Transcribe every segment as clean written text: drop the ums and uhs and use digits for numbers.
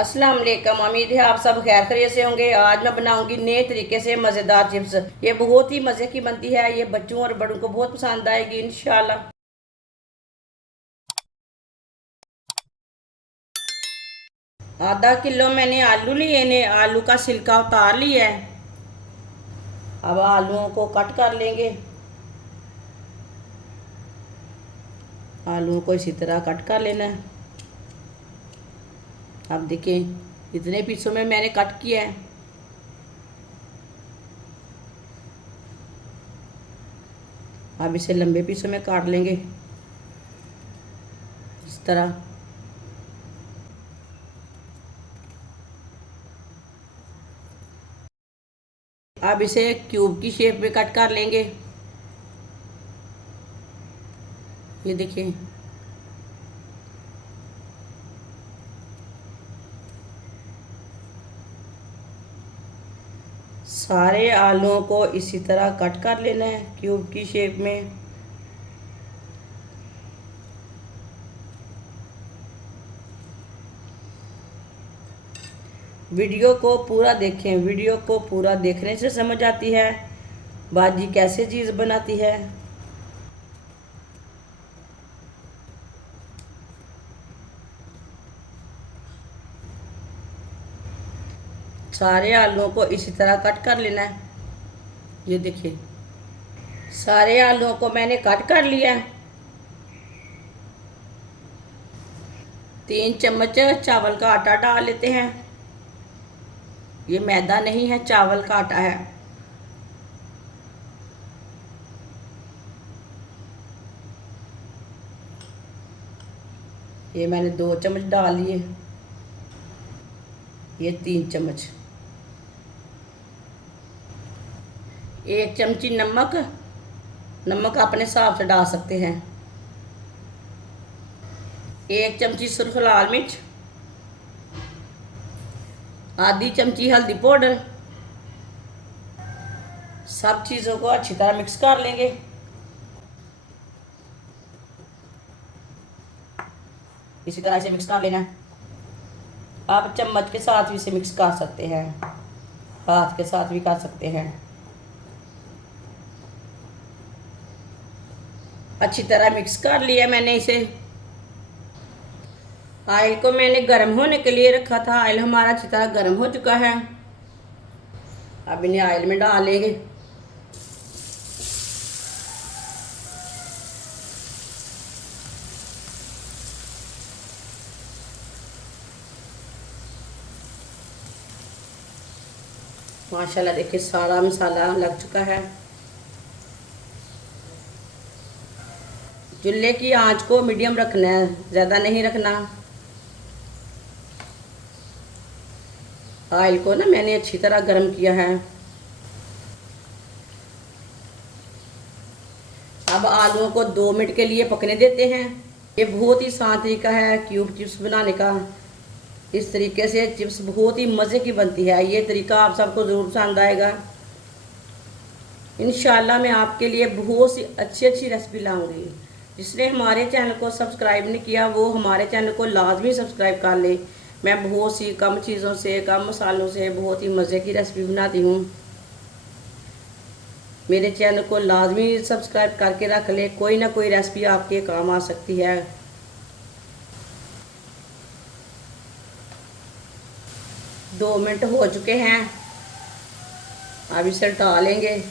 अस्सलाम वालेकुम। उम्मीद है आप सब खैर खैरियत से होंगे। आज मैं बनाऊंगी नए तरीके से मज़ेदार चिप्स। ये बहुत ही मज़े की बनती है। ये बच्चों और बड़ों को बहुत पसंद आएगी इंशाल्लाह। आधा किलो मैंने आलू लिए ने, आलू का छिलका उतार लिया है। अब आलूओं को कट कर लेंगे। आलूओं को इसी तरह कट कर लेना है। अब देखें इतने पीसों में मैंने कट किया है। अब इसे लंबे पीसों में काट लेंगे इस तरह। अब इसे क्यूब की शेप में कट कर लेंगे। ये देखिए, सारे आलूओं को इसी तरह कट कर लेना है क्यूब की शेप में। वीडियो को पूरा देखें। वीडियो को पूरा देखने से समझ आती है बाजी कैसे चीज़ बनाती है। सारे आलूओं को इसी तरह कट कर लेना है। ये देखिए, सारे आलूओं को मैंने कट कर लिया है। 3 चम्मच चावल का आटा डाल लेते हैं। ये मैदा नहीं है, चावल का आटा है। ये मैंने 2 चम्मच डाल लिए। ये 3 चम्मच। 1 चमची नमक, नमक अपने हिसाब से डाल सकते हैं। 1 चमची सुर्ख लाल मिर्च, आधी चमची हल्दी पाउडर। सब चीज़ों को अच्छी तरह मिक्स कर लेंगे। इसी तरह इसे मिक्स कर लेना है। आप चम्मच के साथ भी इसे मिक्स कर सकते हैं, हाथ के साथ भी कर सकते हैं। अच्छी तरह मिक्स कर लिया मैंने इसे। ऑयल को मैंने गर्म होने के लिए रखा था। ऑयल हमारा अच्छी तरह गर्म हो चुका है। अब इन्हें ऑयल में डाल लेंगे। माशाल्लाह देखिए, सारा मसाला लग चुका है। चूल्हे की आंच को मीडियम रखना है, ज़्यादा नहीं रखना। ऑयल को ना मैंने अच्छी तरह गर्म किया है। अब आलूओं को 2 मिनट के लिए पकने देते हैं। ये बहुत ही आसान तरीका है क्यूब चिप्स बनाने का। इस तरीके से चिप्स बहुत ही मज़े की बनती है। ये तरीका आप सबको ज़रूर पसंद आएगा। इंशाल्लाह मैं आपके लिए बहुत सी अच्छी अच्छी रेसिपी लाऊंगी। जिसने हमारे चैनल को सब्सक्राइब नहीं किया वो हमारे चैनल को लाजमी सब्सक्राइब कर ले। मैं बहुत सी कम चीज़ों से, कम मसालों से बहुत ही मज़े की रेसिपी बनाती हूँ। मेरे चैनल को लाजमी सब्सक्राइब करके रख ले, कोई ना कोई रेसिपी आपके काम आ सकती है। 2 मिनट हो चुके हैं। अब इसे उल्टा लेंगे।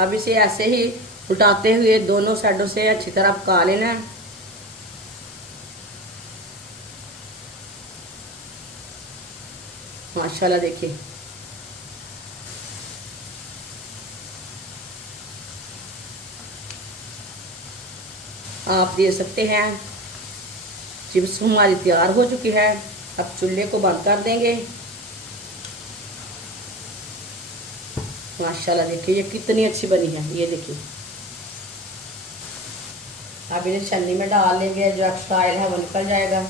अब इसे ऐसे ही उल्टाते हुए दोनों साइडों से अच्छी तरह पका लेना है। माशाल्लाह देखिए, आप दे सकते हैं। चिप्स हमारी तैयार हो चुकी है। अब चूल्हे को बंद कर देंगे। माशाल्लाह देखिए, ये कितनी अच्छी बनी है। ये देखिए, अब इन्हें छन्नी में डाल लेंगे। जो एक्स्ट्रा ऑयल है वो निकल जाएगा।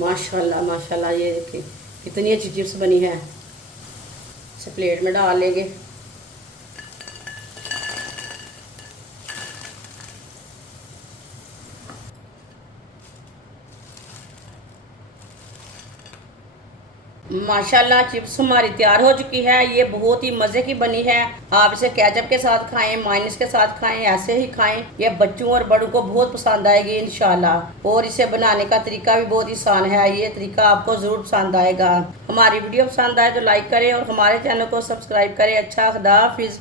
माशाल्लाह माशाल्लाह, ये देखिए कितनी अच्छी चिप्स बनी है। इसे प्लेट में डाल लेंगे। माशाल्लाह चिप्स हमारी तैयार हो चुकी है। ये बहुत ही मज़े की बनी है। आप इसे केचप के साथ खाएं, मायोनीज के साथ खाएं, ऐसे ही खाएं। ये बच्चों और बड़ों को बहुत पसंद आएगी इंशाल्लाह। और इसे बनाने का तरीका भी बहुत आसान है। ये तरीका आपको ज़रूर पसंद आएगा। हमारी वीडियो पसंद आए तो लाइक करें और हमारे चैनल को सब्सक्राइब करें। अच्छा, खुदा हाफिज़।